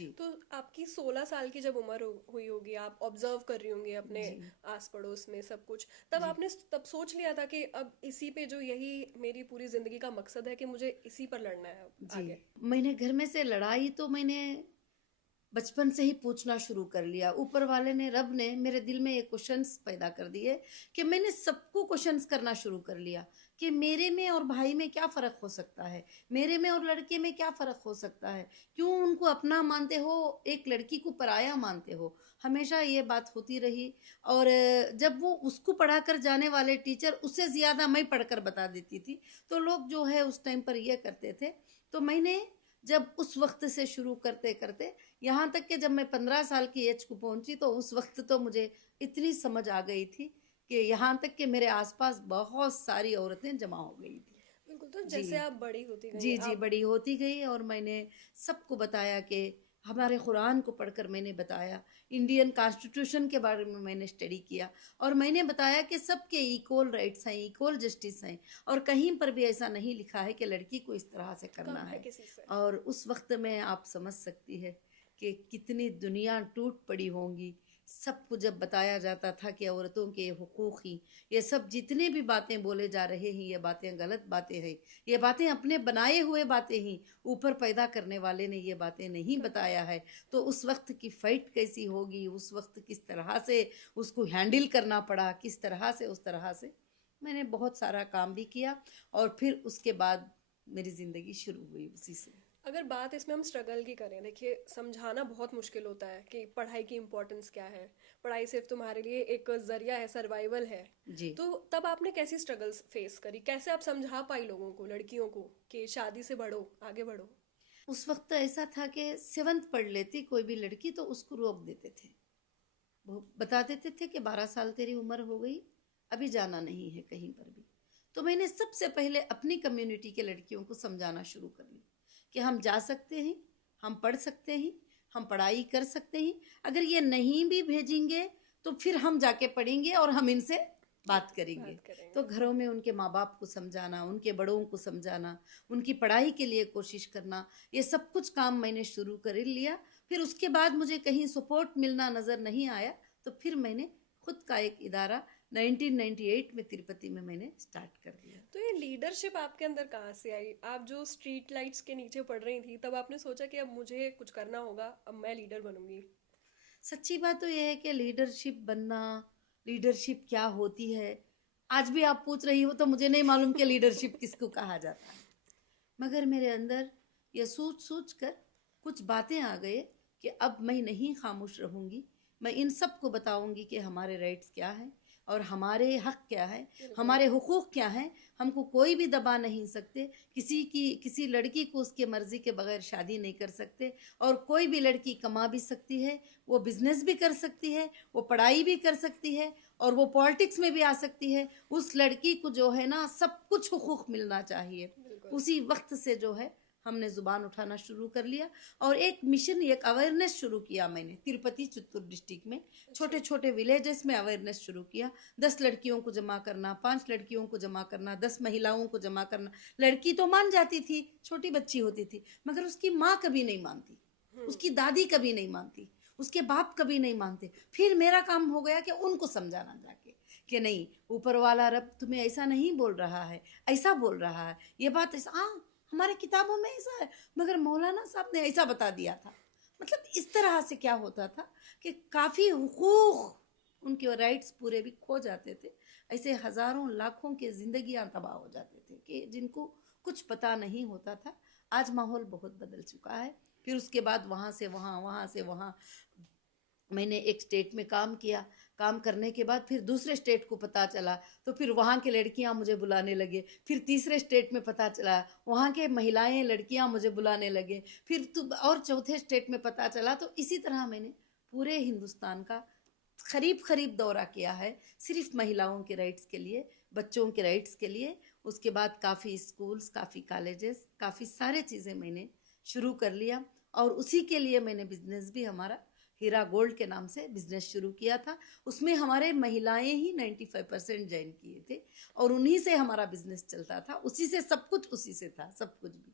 जी। तो आपकी 16 साल की जब उम्र हुई होगी, आप ऑब्जर्व कर रही होंगी अपने जी। आस पड़ोस में सब कुछ, तब जी। आपने तब सोच लिया था कि अब इसी पे जो यही मेरी पूरी जिंदगी का मकसद है कि मुझे इसी पर लड़ना है अब जी। आगे? मैंने घर में से लड़ाई तो मैंने बचपन से ही पूछना शुरू कर लिया। ऊपर वाले ने, रब ने मेरे दिल में ये क्वेश्चंस पैदा कर दिए कि मैंने सबको क्वेश्चंस करना शुरू कर लिया कि मेरे में और भाई में क्या फ़र्क हो सकता है, मेरे में और लड़के में क्या फ़र्क हो सकता है, क्यों उनको अपना मानते हो, एक लड़की को पराया मानते हो। हमेशा ये बात होती रही। और जब वो उसको पढ़ाकर जाने वाले टीचर उससे ज़्यादा मैं पढ़कर बता देती थी, तो लोग जो है उस टाइम पर ये करते थे। तो मैंने जब उस वक्त से शुरू करते करते यहाँ तक कि जब मैं 15 साल की एज को पहुंची, तो उस वक्त तो मुझे इतनी समझ आ गई थी कि यहाँ तक कि मेरे आसपास बहुत सारी औरतें जमा हो गई थी। बिल्कुल। तो जैसे जी। आप बड़ी होती गई जी। जी, आप। बड़ी होती गई और मैंने सबको बताया कि हमारे कुरान को पढ़कर मैंने बताया, इंडियन कॉन्स्टिट्यूशन के बारे में मैंने स्टडी किया और मैंने बताया कि सबके इक्वल राइट्स हैं, इक्वल जस्टिस हैं और कहीं पर भी ऐसा नहीं लिखा है कि लड़की को इस तरह से करना कम है है। किसी से। और उस वक्त में आप समझ सकती है कि कितनी दुनिया टूट पड़ी होंगी। सबको जब बताया जाता था कि औरतों के हुकूक ही, ये सब जितने भी बातें बोले जा रहे हैं, ये बातें गलत बातें हैं, ये बातें अपने बनाए हुए बातें ही, ऊपर पैदा करने वाले ने ये बातें नहीं बताया है। तो उस वक्त की फाइट कैसी होगी, उस वक्त किस तरह से उसको हैंडल करना पड़ा, किस तरह से, उस तरह से मैंने बहुत सारा काम भी किया। और फिर उसके बाद मेरी ज़िंदगी शुरू हुई उसी से। अगर बात इसमें हम स्ट्रगल की करें, देखिए समझाना बहुत मुश्किल होता है कि पढ़ाई की इम्पोर्टेंस क्या है। पढ़ाई सिर्फ तुम्हारे लिए एक जरिया है, सर्वाइवल है। जी। तो तब आपने कैसी स्ट्रगल्स फेस करी, कैसे आप समझा पाई लोगों को, लड़कियों को, कि शादी से बढ़ो, आगे बढ़ो? उस वक्त ऐसा था कि 7th पढ़ लेती कोई भी लड़की तो उसको रोक देते थे। वो बता देते थे कि 12 साल तेरी उम्र हो गई, अभी जाना नहीं है कहीं पर भी। तो मैंने सबसे पहले अपनी कम्युनिटी के लड़कियों को समझाना शुरू कर लिया कि हम जा सकते हैं, हम पढ़ सकते हैं, हम पढ़ाई कर सकते हैं। अगर ये नहीं भी भेजेंगे तो फिर हम जाके पढ़ेंगे और हम इनसे बात करेंगे। बात तो करेंगे। घरों में उनके माँ बाप को समझाना, उनके बड़ों को समझाना, उनकी पढ़ाई के लिए कोशिश करना, ये सब कुछ काम मैंने शुरू कर लिया। फिर उसके बाद मुझे कहीं सपोर्ट मिलना नज़र नहीं आया, तो फिर मैंने खुद का एक इदारा 1998 में तिरुपति में मैंने स्टार्ट कर दिया। तो ये लीडरशिप आपके अंदर कहाँ से आई? आप जो स्ट्रीट लाइट्स के नीचे पढ़ रही थी, तब आपने सोचा कि अब मुझे कुछ करना होगा, अब मैं लीडर बनूंगी? सच्ची बात तो यह है कि लीडरशिप बनना, लीडरशिप क्या होती है, आज भी आप पूछ रही हो तो मुझे नहीं मालूम कि लीडरशिप किसको कहा जाता है। मगर मेरे अंदर ये सोच सोच कर कुछ बातें आ गए कि अब मैं नहीं खामोश रहूंगी। मैं इन सब को बताऊंगी कि हमारे राइट्स क्या हैं और हमारे हक क्या है, बिल्कुल। हमारे हुकूक क्या हैं। हमको कोई भी दबा नहीं सकते, किसी लड़की को उसके मर्जी के बगैर शादी नहीं कर सकते। और कोई भी लड़की कमा भी सकती है, वो बिजनेस भी कर सकती है, वो पढ़ाई भी कर सकती है और वो पॉलिटिक्स में भी आ सकती है। उस लड़की को जो है ना, सब कुछ हुकूक मिलना चाहिए। बिल्कुल। उसी वक्त से जो है हमने जुबान उठाना शुरू कर लिया और एक मिशन, एक अवेयरनेस शुरू किया मैंने तिरुपति चित्तूर डिस्ट्रिक्ट में। अच्छा। छोटे छोटे विलेजेस में अवेयरनेस शुरू किया। 10 लड़कियों को जमा करना, 5 लड़कियों को जमा करना, 10 महिलाओं को जमा करना। लड़की तो मान जाती थी, छोटी बच्ची होती थी, मगर उसकी माँ कभी नहीं मानती, उसकी दादी कभी नहीं मानती, उसके बाप कभी नहीं मानते। फिर मेरा काम हो गया कि उनको समझाना जाके कि नहीं, ऊपर वाला रब तुम्हें ऐसा नहीं बोल रहा है, ऐसा बोल रहा है, ये बात ऐसा, हाँ हमारे किताबों में ऐसा है, मगर मौलाना साहब ने ऐसा बता दिया था। मतलब इस तरह से क्या होता था कि काफ़ी हुकूक, उनके राइट्स पूरे भी खो जाते थे। ऐसे हज़ारों लाखों के ज़िंदगियां तबाह हो जाते थे कि जिनको कुछ पता नहीं होता था। आज माहौल बहुत बदल चुका है। फिर उसके बाद वहाँ से वहाँ, वहाँ से वहाँ मैंने एक स्टेट में काम किया। काम करने के बाद फिर दूसरे स्टेट को पता चला, तो फिर वहाँ के लड़कियाँ मुझे बुलाने लगे। फिर तीसरे स्टेट में पता चला, वहाँ के महिलाएं लड़कियाँ मुझे बुलाने लगे। फिर तो और चौथे स्टेट में पता चला। तो इसी तरह मैंने पूरे हिंदुस्तान का करीब करीब दौरा किया है, सिर्फ महिलाओं के राइट्स के लिए, बच्चों के राइट्स के लिए। उसके बाद काफ़ी स्कूल्स, काफ़ी कॉलेजेस, काफ़ी सारे चीज़ें मैंने शुरू कर लिया। और उसी के लिए मैंने बिजनेस भी, हमारा हीरा गोल्ड के नाम से बिजनेस शुरू किया था। उसमें हमारे महिलाएं ही 95% ज्वाइन किए थे और उन्हीं से हमारा बिजनेस चलता था। उसी से सब कुछ, उसी से था सब कुछ भी।